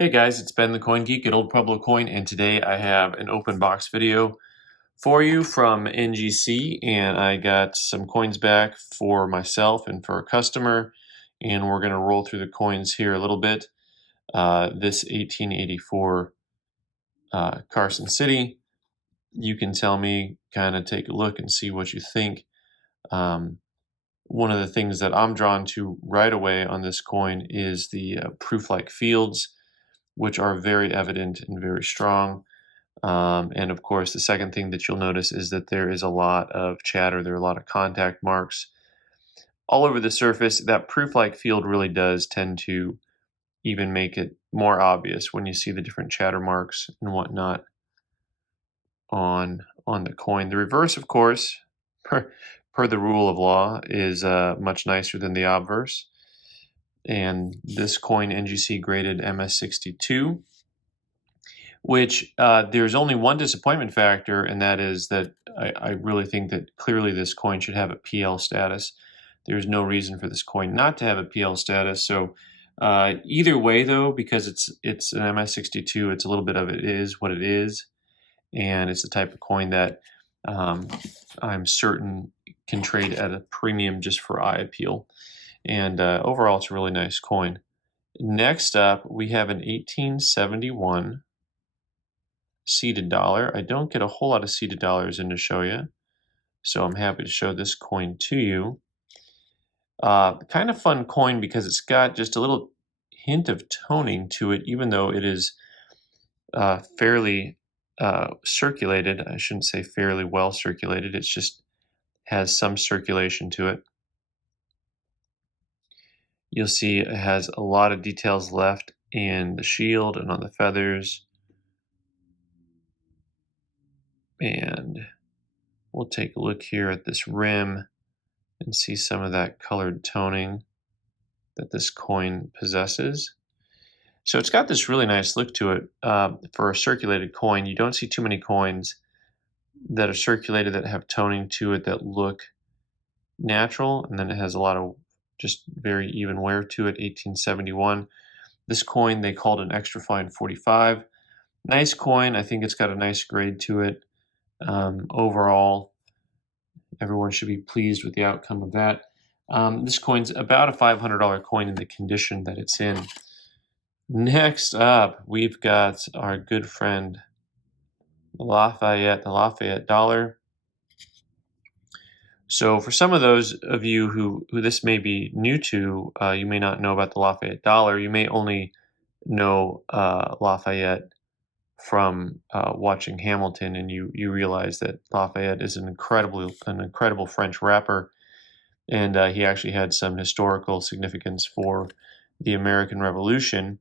Hey guys, it's Ben the Coin Geek at Old Pueblo Coin, and today I have an open box video for you from NGC, and I got some coins back for myself and for a customer, and we're going to roll through the coins here a little bit. This 1884 Carson City, you can tell me, kind of take a look and see what you think. One of the things that I'm drawn to right away on this coin is the proof-like fields, which are very evident and very strong. And of course, the second thing that you'll notice is that there is a lot of chatter. There are a lot of contact marks all over the surface. That proof-like field really does tend to even make it more obvious when you see the different chatter marks and whatnot on the coin. The reverse, of course, per the rule of law, is much nicer than the obverse. And this coin NGC graded MS62, which there's only one disappointment factor, and that is that I really think that clearly this coin should have a PL status. There's no reason for this coin not to have a PL status. So either way, though, because it's an MS62, it's a little bit of it is what it is, and it's the type of coin that I'm certain can trade at a premium just for eye appeal. And overall, it's a really nice coin. Next up, we have an 1871 seeded dollar. I don't get a whole lot of seeded dollars in to show you, so I'm happy to show this coin to you. Kind of fun coin because it's got just a little hint of toning to it, even though it is fairly circulated. I shouldn't say fairly well circulated. It's just has some circulation to it. You'll see it has a lot of details left in the shield and on the feathers. And we'll take a look here at this rim and see some of that colored toning that this coin possesses. So it's got this really nice look to it for a circulated coin. You don't see too many coins that are circulated that have toning to it that look natural, and then it has a lot of just very even wear to it. 1871. This coin they called an extra fine 45. Nice coin. I think it's got a nice grade to it. Overall, everyone should be pleased with the outcome of that. This coin's about a $500 coin in the condition that it's in. Next up, we've got our good friend the Lafayette Dollar. So for some of those of you who this may be new to, you may not know about the Lafayette Dollar. You may only know Lafayette from watching Hamilton, and you realize that Lafayette is an incredible French rapper, and he actually had some historical significance for the American Revolution.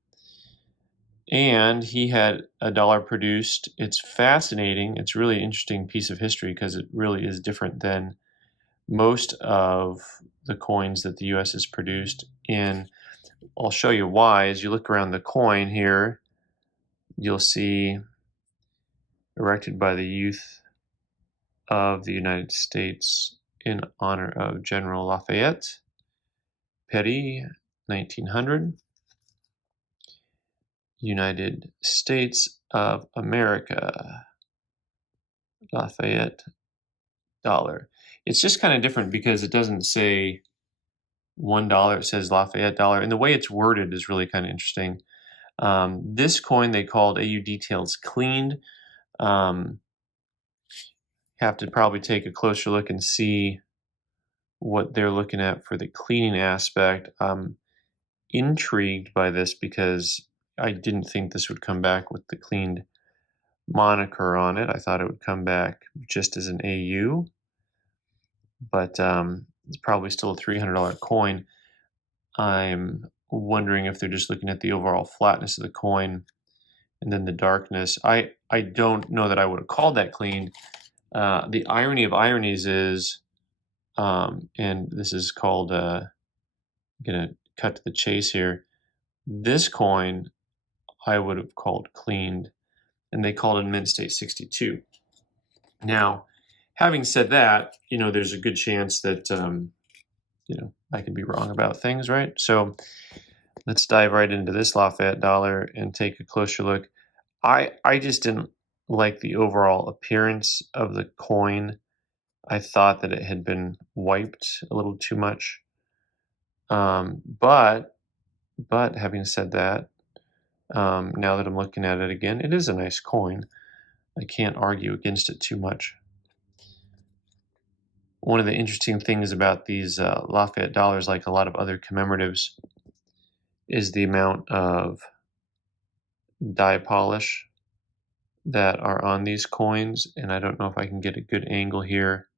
And he had a dollar produced. It's fascinating. It's a really interesting piece of history because it really is different than most of the coins that the U.S. has produced. And I'll show you why. As you look around the coin here, you'll see erected by the youth of the United States in honor of General Lafayette, Paris, 1900. United States of America, Lafayette Dollar. It's just kind of different because it doesn't say $1, it says Lafayette Dollar, and the way it's worded is really kind of interesting. This coin they called AU Details Cleaned. Have to probably take a closer look and see what they're looking at for the cleaning aspect. I'm intrigued by this because I didn't think this would come back with the cleaned moniker on it. I thought it would come back just as an AU, but it's probably still a $300 coin. I'm wondering if they're just looking at the overall flatness of the coin and then the darkness. I don't know that I would have called that cleaned. The irony of ironies is, and this is called, I'm going to cut to the chase here, this coin I would have called cleaned, and they called it Mint State 62. Now, having said that, there's a good chance that, I could be wrong about things, right? So let's dive right into this Lafayette Dollar and take a closer look. I just didn't like the overall appearance of the coin. I thought that it had been wiped a little too much. But having said that, now that I'm looking at it again, it is a nice coin. I can't argue against it too much. One of the interesting things about these Lafayette dollars, like a lot of other commemoratives, is the amount of die polish that are on these coins. And I don't know if I can get a good angle here.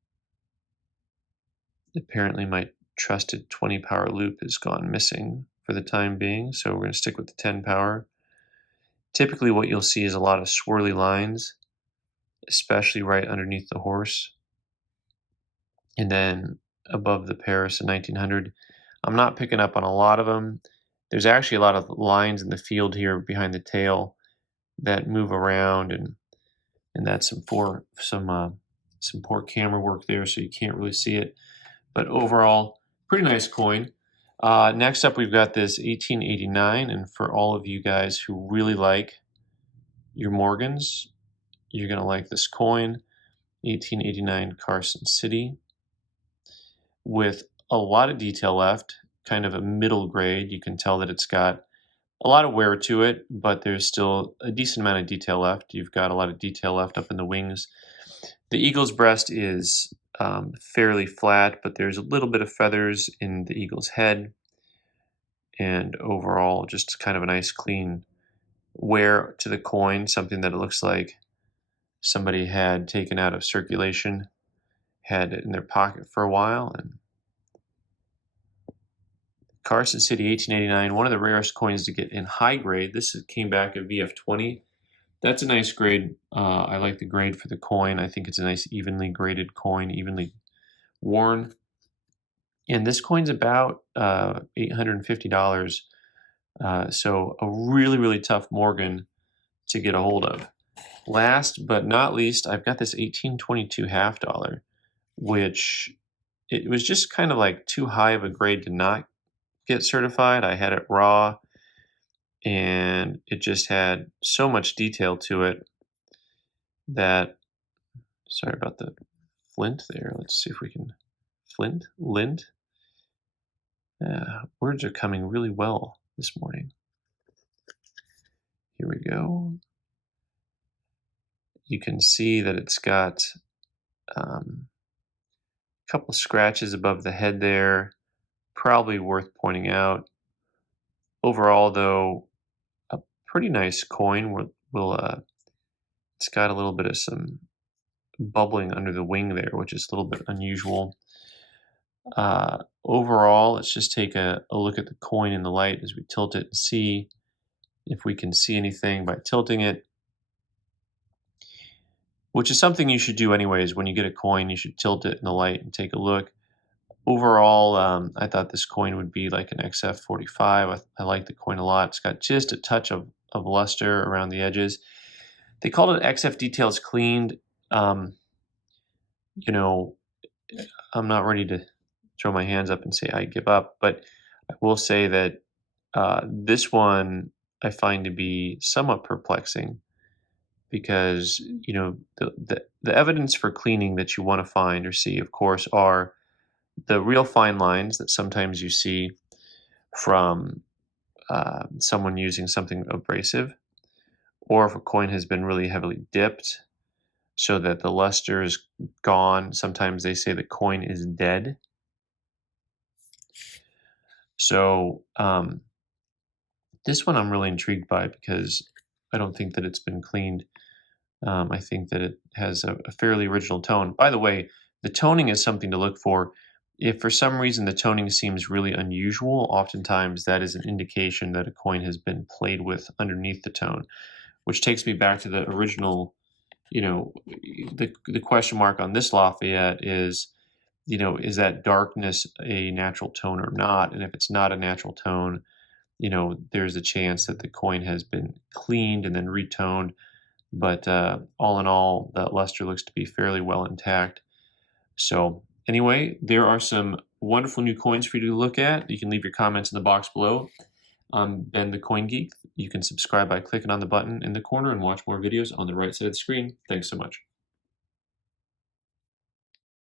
Apparently my trusted 20 power loop has gone missing for the time being, so we're going to stick with the 10 power. Typically what you'll see is a lot of swirly lines, especially right underneath the horse. And then above the Paris in 1900, I'm not picking up on a lot of them. There's actually a lot of lines in the field here behind the tail that move around, and that's some poor camera work there, so you can't really see it. But overall, pretty nice coin. Next up, we've got this 1889, and for all of you guys who really like your Morgans, you're going to like this coin, 1889 Carson City, with a lot of detail left, kind of a middle grade. You can tell that it's got a lot of wear to it, but there's still a decent amount of detail left. You've got a lot of detail left up in the wings. The eagle's breast is fairly flat, but there's a little bit of feathers in the eagle's head. And overall, just kind of a nice clean wear to the coin, something that it looks like somebody had taken out of circulation, had it in their pocket for a while. And Carson City 1889, one of the rarest coins to get in high grade. This came back at VF20. That's a nice grade. I like the grade for the coin. I think it's a nice evenly graded coin, evenly worn. And this coin's about $850. So a really, really tough Morgan to get a hold of. Last but not least, I've got this 1822 half dollar, which it was just kind of like too high of a grade to not get certified. I had it raw, and it just had so much detail to it that, sorry about the flint there. Let's see if we can, lint. Words are coming really well this morning. Here we go. You can see that it's got a couple scratches above the head there, probably worth pointing out. Overall, though, a pretty nice coin. It's got a little bit of some bubbling under the wing there, which is a little bit unusual. Overall, let's just take a look at the coin in the light as we tilt it and see if we can see anything by tilting it, which is something you should do anyways. When you get a coin, you should tilt it in the light and take a look. Overall, I thought this coin would be like an XF45. I like the coin a lot. It's got just a touch of luster around the edges. They called it XF Details Cleaned. You know, I'm not ready to throw my hands up and say I give up, but I will say that this one I find to be somewhat perplexing, because you know the evidence for cleaning that you want to find or see, of course, are the real fine lines that sometimes you see from someone using something abrasive, or if a coin has been really heavily dipped so that the luster is gone. Sometimes they say the coin is dead. So this one I'm really intrigued by because I don't think that it's been cleaned. I think that it has a fairly original tone. By the way, the toning is something to look for. If for some reason the toning seems really unusual, oftentimes that is an indication that a coin has been played with underneath the tone, which takes me back to the original, you know, the question mark on this Lafayette is, you know, is that darkness a natural tone or not? And if it's not a natural tone, you know, there's a chance that the coin has been cleaned and then retoned. But all in all, that luster looks to be fairly well intact. So anyway, there are some wonderful new coins for you to look at. You can leave your comments in the box below. I'm Ben the Coin Geek. You can subscribe by clicking on the button in the corner and watch more videos on the right side of the screen. Thanks so much.